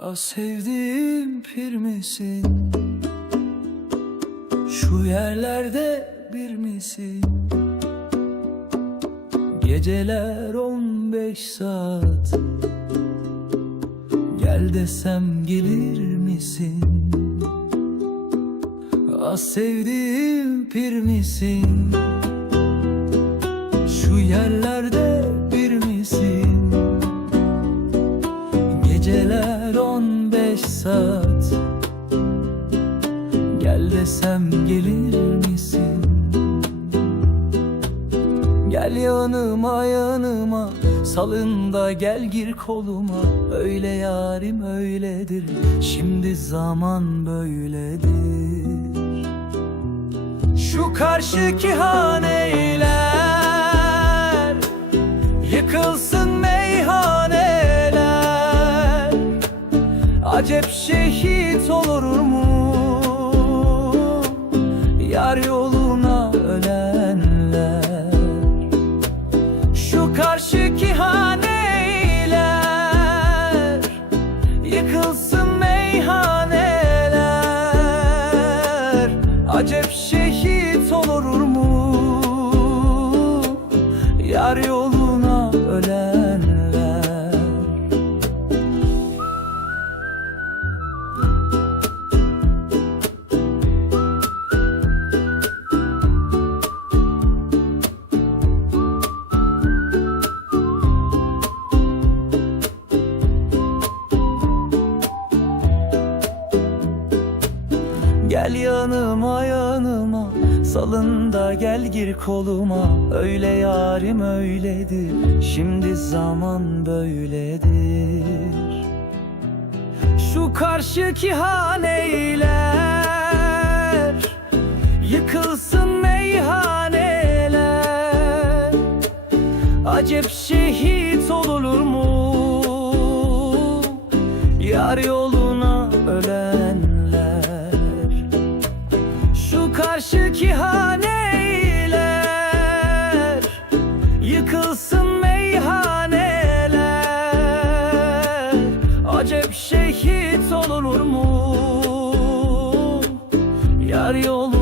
Ah sevdiğim pir misin? Şu yerlerde bir misin? Geceler on beş saat Gel desem gelir misin? Ah sevdiğim pir misin? Şu yerlerde beş saat. Gel desem gelir misin? Gel yanıma yanıma. Salın da gel gir koluma. Öyle yarim öyledir. Şimdi zaman böyledir. Şu karşıki haneyler Yıkılsın meyhaneler Acep şehit olur mu? Yar yoluna ölenler. Şu karşıki haneyler Yıkılsın meyhaneler. Acep şehit olur mu? Yar yoluna ölenler Gel yanıma yanıma. Salın da gel gir koluma. Öyle yarim öyledir. Şimdi zaman böyledir. Şu karşıki haneyler Yıkılsın meyhaneler. Acep şehit olur mu? Yar yoluna Yar yolu